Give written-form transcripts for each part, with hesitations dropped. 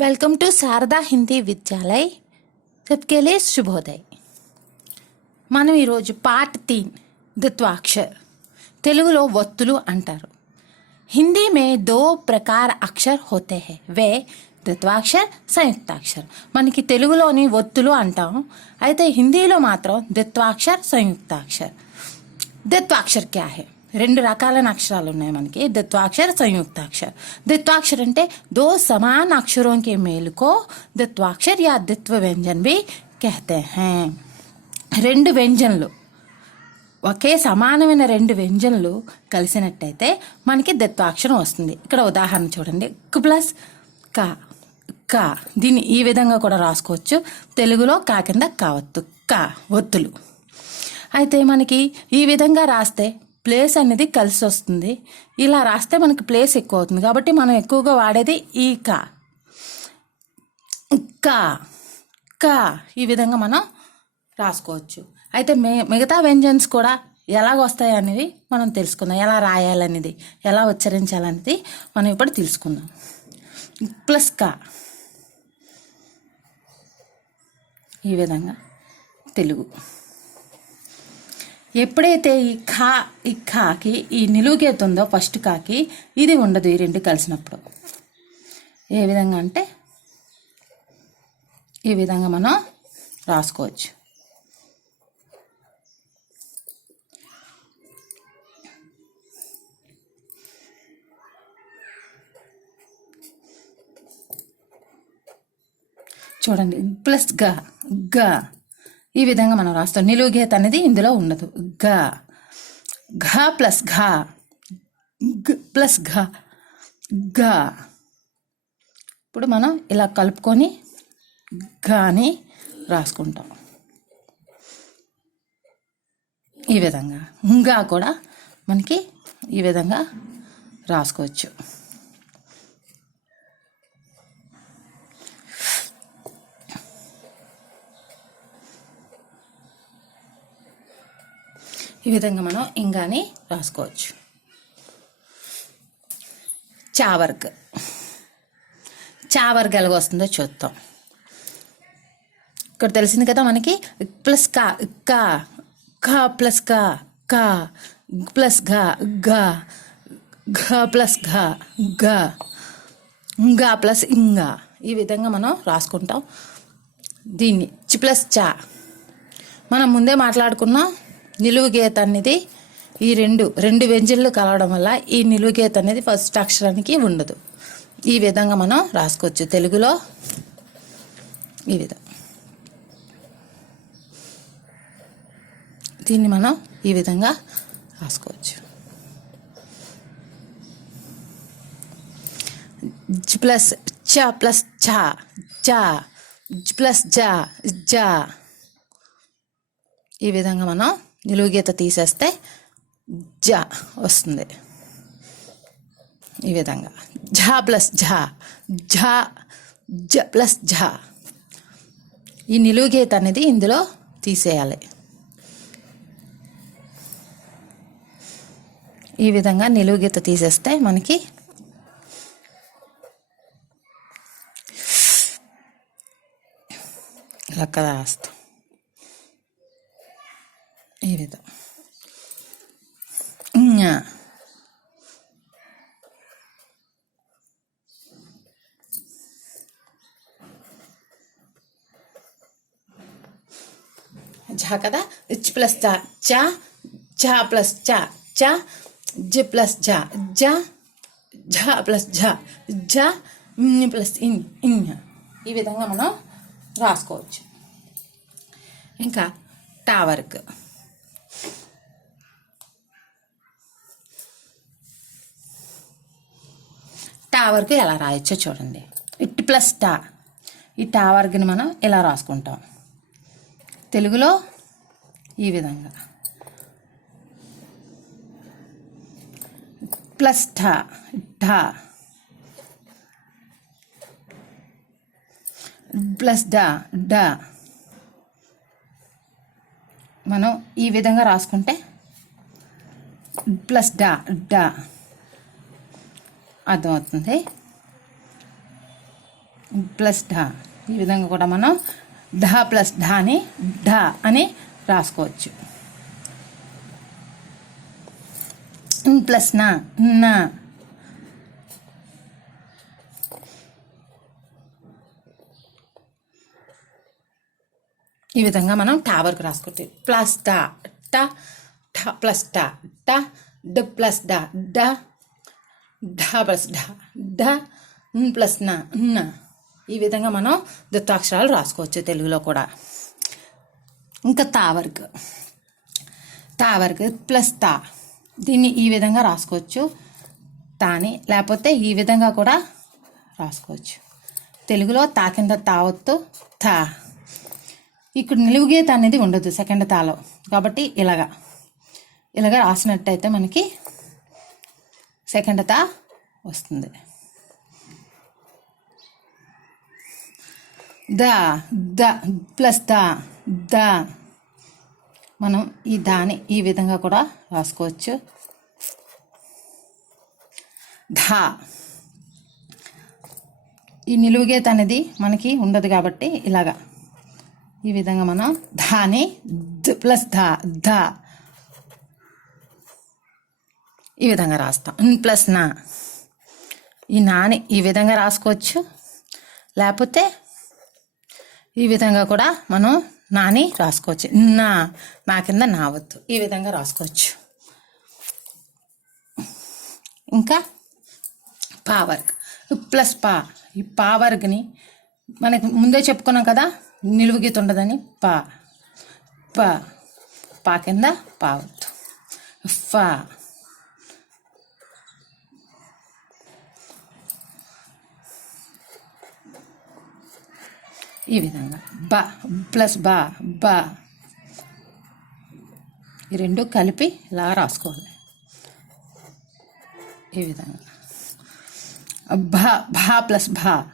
Welcome to Sharda Hindi विद्यालय सबके लिए शुभोदय। మనం ఈరోజు పార్ట్ 3 द्वित्वाक्षर తెలుగులో ఒత్తులు అంటారు। हिंदी में 2 प्रकार अक्षर होते हैं, वे द्वित्वाक्षर संयुक्ताक्षर। మనకి తెలుగులోని ఒత్తులు అంటాం, అయితే హిందీలో మాత్రం द्वित्वाक्षर संयुक्ताक्षर। द्वित्वाक्षर क्या है? 2 రకాలైన అక్షరాలు ఉన్నాయి మనకి, द्वित्वाक्षर संयुक्ताक्षर। द्वित्वाक्षर అంటే 2 समान अक्षरों के मेल को द्वित्वाक्षर या द्वित्व व्यंजन भी कहते हैं। 2 వ్యంజనలు, ఒకే సమానమైన 2 వ్యంజనలు కలిసినట్టయితే మనకి ద్విత్వాక్షరం వస్తుంది। ఇక్కడ ఉదాహరణ చూడండి, క్ ప్లస్ క, క దీన్ని ఈ విధంగా కూడా రాసుకోవచ్చు। తెలుగులో కా కింద కావత్తు, క ఒత్తులు। అయితే మనకి ఈ విధంగా రాస్తే ప్లేస్ అనేది కలిసి వస్తుంది, ఇలా రాస్తే మనకి ప్లేస్ ఎక్కువ అవుతుంది, కాబట్టి మనం ఎక్కువగా వాడేది ఈ కా, కా, కా ఈ విధంగా మనం రాసుకోవచ్చు। అయితే మిగతా వ్యంజన్స్ కూడా ఎలాగ వస్తాయి అనేది మనం తెలుసుకుందాం, ఎలా రాయాలనేది, ఎలా ఉచ్చరించాలనేది మనం ఇప్పుడు తెలుసుకుందాం। ప్లస్ కా ఈ విధంగా తెలుగు। ఎప్పుడైతే ఈ ఖాకి ఈ నిలువుగీత ఉందో ఫస్ట్ కాకి, ఇది ఉండదు ఈ 2 కలిసినప్పుడు। ఏ విధంగా అంటే ఈ విధంగా మనం రాసుకోవచ్చు। చూడండి, ప్లస్ గా, గా ఈ విధంగా మనం రాస్తాం। నిలువు గీత అనేది ఇందులో ఉండదు। గా, ఘ ప్లస్ ఘా, ప్లస్ ఘ, గా। ఇప్పుడు మనం ఇలా కలుపుకొని గాని రాసుకుంటాం ఈ విధంగా। గా కూడా మనకి ఈ విధంగా రాసుకోవచ్చు। ఈ విధంగా మనం ఇంగాని రాసుకోవచ్చు। చావర్గ్, చావర్గ్ ఎలాగ వస్తుందో చూద్దాం। ఇక్కడ తెలిసింది కదా మనకి, ప్లస్ కా, కా, ఘ ప్లస్ కా, కా ప్లస్ ఘ, ఘ, ఘ ప్లస్ ఘ, ఘ, గా ప్లస్ ఇంగా ఈ విధంగా మనం రాసుకుంటాం। దీన్ని చి ప్లస్ చా, మనం ముందే మాట్లాడుకున్న నిలువు గీత అనేది ఈ 2 వ్యంజనలు కలవడం వల్ల ఈ నిలువు గీత అనేది ఫస్ట్ అక్షరానికి ఉండదు। ఈ విధంగా మనం రాసుకోవచ్చు తెలుగులో ఈ విధంగా। దీన్ని మనం ఈ విధంగా రాసుకోవచ్చు। జ ప్లస్ చ ప్లస్ ఛ, చ, జ ప్లస్ జ, జ ఈ విధంగా మనం నిలువు గీత తీసేస్తే జ వస్తుంది ఈ విధంగా। ఝ ప్లస్ ఝ, ఝ, జ ప్లస్ ఝ ఈ నిలువు గీత అనేది ఇందులో తీసేయాలి। ఈ విధంగా నిలువు గీత తీసేస్తే మనకి ఇలా కదా రాస్తాం ఈ విధంగా। ఝ కదా, హ్ ప్లస్ చ, చ, ఝ ప్లస్ చ, చ, జ ప్లస్ ఝ, జ, ఝ ప్లస్ ఝ, జ ప్లస్ ఇన్, ఇన్ ఈ విధంగా మనం రాసుకోవచ్చు। ఇంకా టావర్క్, టావర్క్ ఎలా రాయొచ్చో చూడండి। ఇట్ ప్లస్ టా, ఈ టావర్క్ని మనం ఎలా రాసుకుంటాం తెలుగులో ఈ విధంగా। ప్లస్ ఠా, ఢా ప్లస్ డా, డా మనం ఈ విధంగా రాసుకుంటే ప్లస్ డా, డా అర్థమవుతుంది। ప్లస్ ఢ. ఈ విధంగా కూడా మనం ఢ ప్లస్ ఢని ఢ అని రాసుకోవచ్చు. ప్లస్ నా నా. ఈ విధంగా మనం టా వరకు రాసుకోవచ్చు. ప్లస్ ట ట ఠ ప్లస్ ట ట డ ప్లస్ డ డ ఢ ప్లస్ ఢ ఢ ప్లస్ న న. ఈ విధంగా మనం దిత్వాక్షరాలు రాసుకోవచ్చు తెలుగులో కూడా. ఇంకా తా వరకు ప్లస్ తా. దీన్ని ఈ విధంగా రాసుకోవచ్చు తాని, లేకపోతే ఈ విధంగా కూడా రాసుకోవచ్చు. తెలుగులో తా కింద తావత్తు తా. ఇక్కడ నిలువుగీత అనేది ఉండదు సెకండ్ తాలో, కాబట్టి ఇలాగా రాసినట్టయితే మనకి సెకండ్ తా వస్తుంది. The the plus the the. మనం ఈ దాని ఈ విధంగా కూడా రాసుకోవచ్చు. ధా. ఈ నిలువుగీత అనేది మనకి ఉండదు కాబట్టి ఇలాగా ఈ విధంగా మనం ధాని ప్లస్ ధా ధ ఈ విధంగా రాస్తాం. ప్లస్ నా. ఈ నాని ఈ విధంగా రాసుకోవచ్చు, లేకపోతే ఈ విధంగా కూడా మనం నాని రాసుకోవచ్చు. నా కింద నావద్దు ఈ విధంగా రాసుకోవచ్చు. ఇంకా పా వర్గ్ ప్లస్ పా. ఈ పా వర్గ్ని మనకి ముందే చెప్పుకున్నాం కదా, నిలువు గీత ఉండదని. పా పా పా కింద పావద్దు. ఫా. ఈ విధంగా బా ప్లస్ బా బా. ఈ రెండు కలిపి ఇలా రాసుకోవాలి. ఈ విధంగా భా భా ప్లస్ భా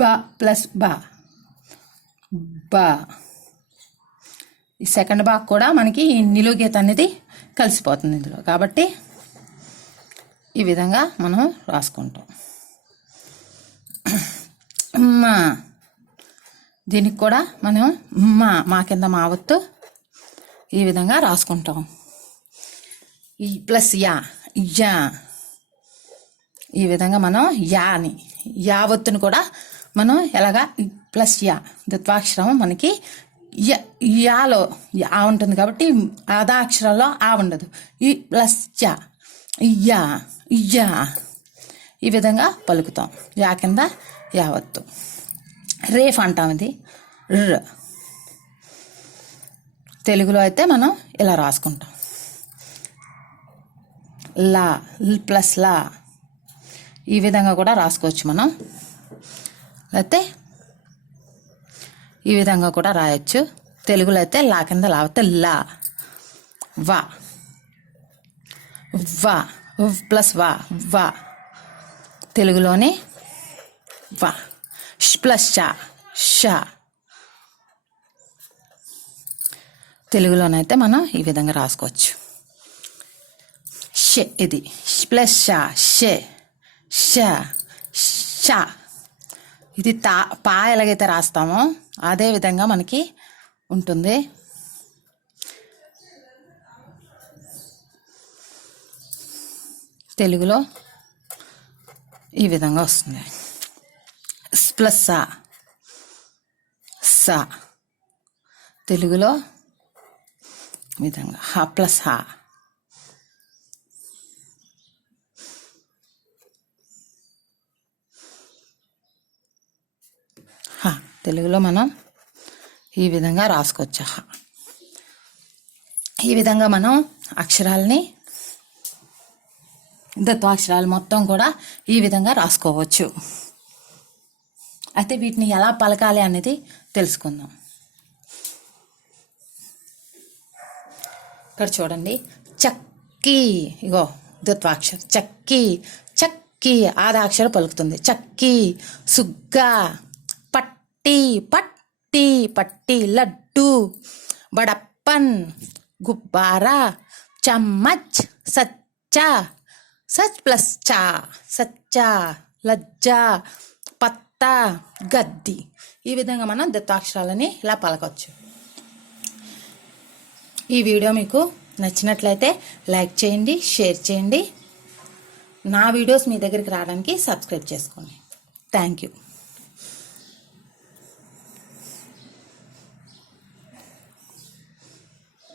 బా ప్లస్ బా బా. ఈ సెకండ్ బా కూడా మనకి నిలువు గీత అనేది కలిసిపోతుంది ఇందులో, కాబట్టి ఈ విధంగా మనం రాసుకుంటాం. మా. దీనికి కూడా మనం మా కింద మావత్తు ఈ విధంగా రాసుకుంటాం. ఈ ప్లస్ యా యా. ఈ విధంగా మనం యావత్తుని కూడా మనం ఎలాగా ప్లస్ యా ద్విత్వాక్షరం మనకి యాలో యా ఉంటుంది కాబట్టి ఆదా అక్షరాల్లో ఆ ఉండదు. ఈ ప్లస్ యా యా ఈ విధంగా పలుకుతాం. యా కింద యావత్తు. రేఫ్ అంటాం. ఇది ర్. తెలుగులో అయితే మనం ఇలా రాసుకుంటాం. లా ప్లస్ లా. ఈ విధంగా కూడా రాసుకోవచ్చు మనం, లేకపోతే ఈ విధంగా కూడా రాయొచ్చు. తెలుగులో అయితే లా కింద లావతే లా. వా వా ప్లస్ వా వా. తెలుగులోని వా. ప్లస్ షా షా. తెలుగులోనైతే మనం ఈ విధంగా రాసుకోవచ్చు. షే. ఇది ప్లస్ షా షే షా షా. ఇది పా ఎలాగైతే రాస్తామో అదే విధంగా మనకి ఉంటుంది. తెలుగులో ఈ విధంగా వస్తుంది. ప్లస్ సా సా. తెలుగులో విధంగా హా ప్లస్ హా. తెలుగులో మనం ఈ విధంగా రాసుకోవచ్చు. ఈ విధంగా మనం అక్షరాలని దత్వాక్షరాలు మొత్తం కూడా ఈ విధంగా రాసుకోవచ్చు. అయితే వీటిని ఎలా పలకాలి అనేది తెలుసుకుందాం. ఇక్కడ చూడండి, చక్కీ. ఇగో ద్విత్వాక్షరం చక్కీ. చక్కీ ఆదాక్షరం పలుకుతుంది. చక్కీ. సుగ్గా. పట్టి పట్టి పట్టి. లడ్డు. బడప్పన్. గుబ్బారా. చమ్మచ్. సచ్చా. సచ్ ప్లస్ చా సచ్చా. లజ్జా. పత్తా. కర్త, గద్ది. ఈ విధంగా మనం ద్విత్వాక్షరాలని ఇలా పలకొచ్చు. ఈ వీడియో మీకు నచ్చినట్లయితే లైక్ చేయండి, షేర్ చేయండి. నా వీడియోస్ మీ దగ్గరికి రావడానికి సబ్స్క్రైబ్ చేసుకోండి. Thank you.